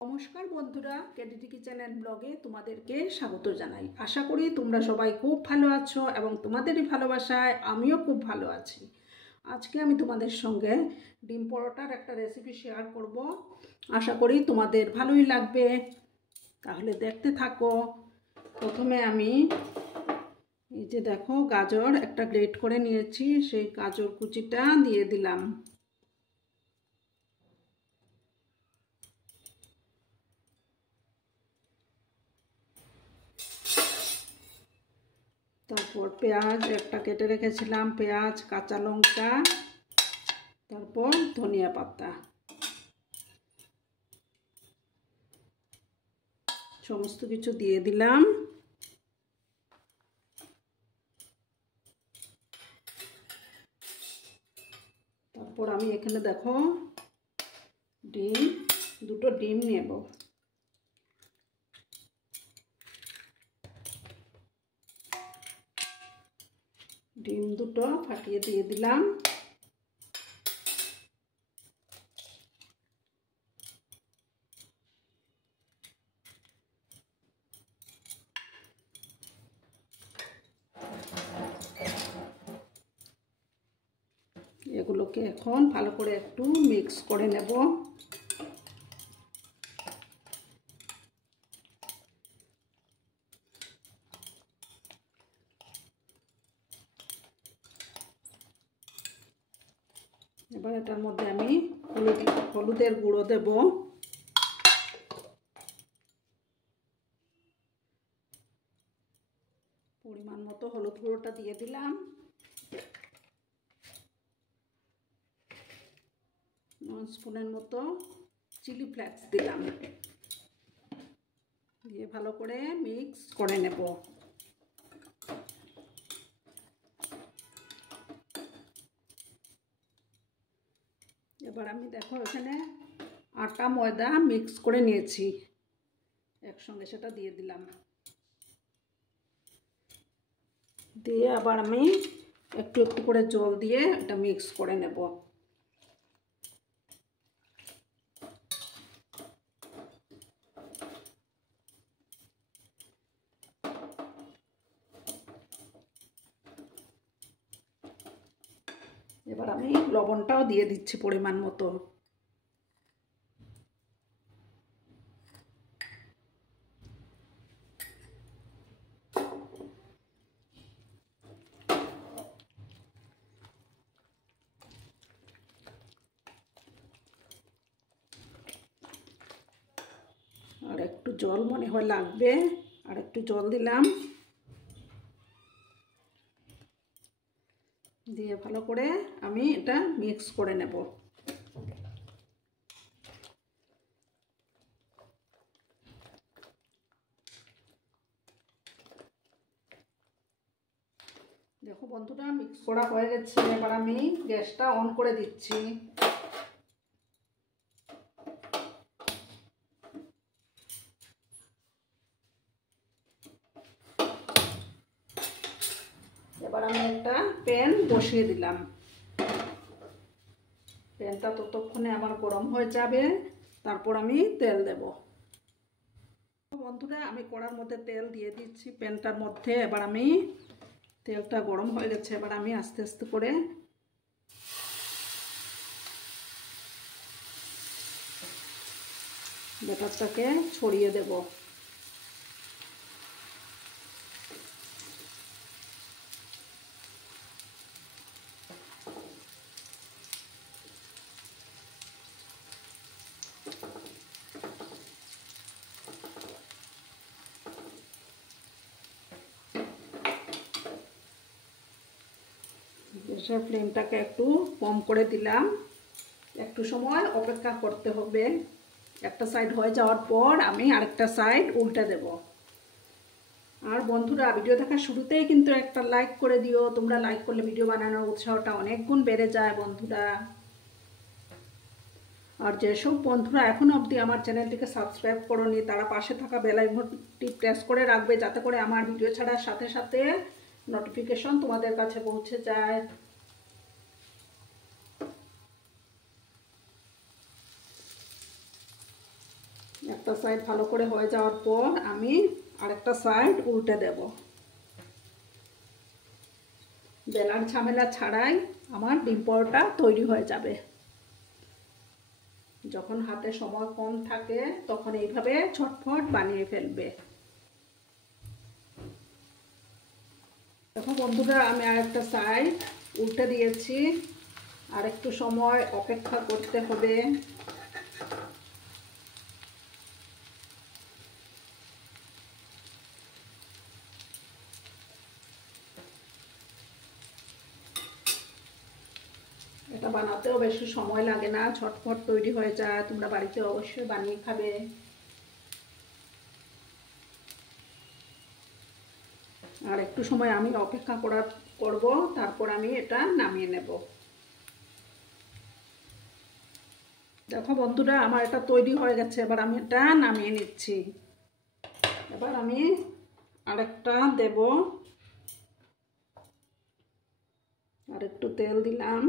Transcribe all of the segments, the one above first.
নমস্কার বন্ধুরা, কেডিটি kitchen and ব্লগে তোমাদেরকে স্বাগত জানাই। আশা করি তোমরা সবাই খুব ভালো আছো এবং তোমাদেরই ভালোবাসায় আমিও খুব ভালো আছি। আজকে আমি তোমাদের সঙ্গে ডিম পরোটার একটা রেসিপি শেয়ার করব। আশা করি তোমাদের ভালোই লাগবে, তাহলে দেখতে থাকো। প্রথমে আমি এই যে দেখো গাজর একটা গ্রেট করে নিয়েছি, সেই গাজর কুচিটা দিয়ে দিলাম। তারপর পেঁয়াজ একটা কেটে রেখেছিলাম, পেঁয়াজ, কাঁচা লঙ্কা, তারপর ধনিয়া পাতা, সমস্ত কিছু দিয়ে দিলাম। তারপর আমি এখানে দেখো দুটো ডিম নেব। ডিম দুটো ফাটিয়ে দিয়ে দিলাম। এগুলোকে এখন ভালো করে একটু মিক্স করে নেব। এবার এটার মধ্যে আমি হলুদের গুঁড়ো দেব। পরিমাণ মতো হলুদ গুঁড়োটা দিয়ে দিলাম। 1 স্পুনের মতো চিলি ফ্লেক্স দিলাম, দিয়ে ভালো করে মিক্স করে নেব। এবার আমি দেখো এখানে আটা ময়দা মিক্স করে নিয়েছি, একসঙ্গে সেটা দিয়ে দিলাম। দিয়ে আবার আমি একটু একটু করে জল দিয়ে এটা মিক্স করে নেব। এবার আমি লবণটাও দিয়ে দিচ্ছি পরিমাণ মতো। আর একটু জল মনে হয় লাগবে, আর একটু জল দিলাম। দিয়ে ভালো করে আমি এটা মিক্স করে নেব। দেখো বন্ধুরা, মিক্স করা হয়ে গেছে। এবার আমি গ্যাসটা অন করে দিচ্ছি। এবার আমি একটা প্যান বসিয়ে দিলাম। প্যানটা ততক্ষণে আমার গরম হয়ে যাবে, তারপর আমি তেল দেব। বন্ধুরা, আমি কড়ার মধ্যে তেল দিয়ে দিচ্ছি প্যানটার মধ্যে। এবার আমি তেলটা গরম হয়ে গেছে, এবার আমি আস্তে আস্তে করে ব্যাটারটাকে ছড়িয়ে দেব। গ্যাসের ফ্লেমটাকে একটু কম করে দিলাম। একটু সময় অপেক্ষা করতে হবে। একটা সাইড হয়ে যাওয়ার পর আমি আরেকটা সাইড উল্টে দেব। আর বন্ধুরা, ভিডিও দেখার শুরুতেই কিন্তু একটা লাইক করে দিও। তোমরা লাইক করলে ভিডিও বানানোর উৎসাহটা অনেক গুণ বেড়ে যায় বন্ধুরা। আর যেসব বন্ধুরা এখনো অবধি আমার চ্যানেলটিকে সাবস্ক্রাইব করোনি, তারা পাশে থাকা বেল আইকনটি প্রেস করে রাখবে, যাতে করে আমার ভিডিও ছাড়ার সাথে সাথে নোটিফিকেশন তোমাদের কাছে পৌঁছে যায়। একটা সাইড ভালো করে হয়ে যাওয়ার পর আমি আরেকটা সাইড উল্টে দেব। বেলার ঝামেলা ছাড়াই আমার ডিম পরোটা তৈরি হয়ে যাবে। যখন হাতে সময় কম থাকে তখন এইভাবে ঝটফট বানিয়ে ফেলবে। দেখো বন্ধুরা, আমি আরেকটা সাইড উল্টে দিয়েছি। আর একটু সময় অপেক্ষা করতে হবে। এটা বানাতেও বেশি সময় লাগে না, ঝটফট তৈরি হয়ে যায়। তোমরা বাড়িতে অবশ্যই বানিয়ে খাবে। আর একটু সময় আমি অপেক্ষা করব, তারপর আমি এটা নামিয়ে নেব। দেখো বন্ধুরা, আমার এটা তৈরি হয়ে গেছে। এবার আমি এটা নামিয়ে নিচ্ছি। এবার আমি আরেকটা দেব। আর একটু তেল দিলাম।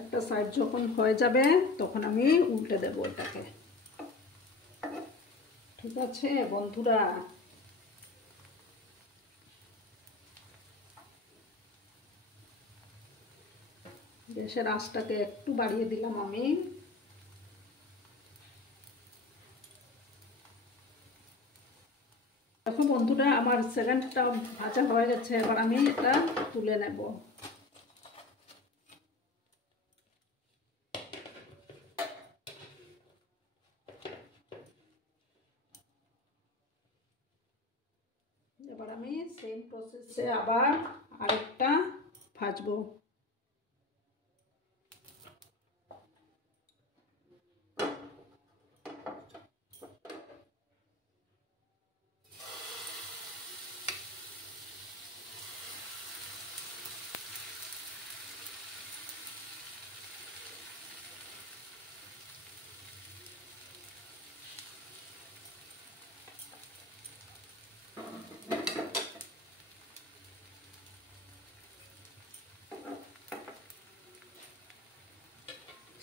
একটা সাইড যখন হয়ে যাবে তখন আমি উল্টে দেব এটাকে। ঠিক আছে বন্ধুরা, গ্যাসের আঁচটাকে একটু বাড়িয়ে দিলাম আমি। দেখো বন্ধুরা, আমার সেকেন্ডটা ভাজা হয়ে গেছে। এবার আমি এটা তুলে নেব। এবার আমি সেম প্রসেসে আবার আরেকটা ভাজবো।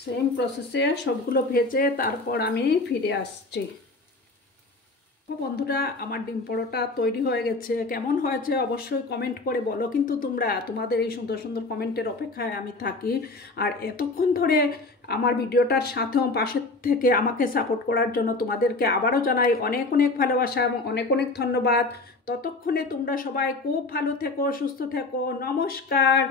সেম প্রসেসে সবগুলো ভেজে তারপর আমি ফিরে আসছি। বন্ধুরা, আমার ডিম পরোটা তৈরি হয়ে গেছে। কেমন হয়েছে অবশ্যই কমেন্ট করে বলো। কিন্তু তোমাদের এই সুন্দর সুন্দর কমেন্টের অপেক্ষায় আমি থাকি। আর এতক্ষণ ধরে আমার ভিডিওটার সাথেও পাশে থেকে আমাকে সাপোর্ট করার জন্য তোমাদেরকে আবারও জানাই অনেক অনেক ভালোবাসা এবং অনেক অনেক ধন্যবাদ। ততক্ষণে তোমরা সবাই খুব ভালো থেকো, সুস্থ থেকো। নমস্কার।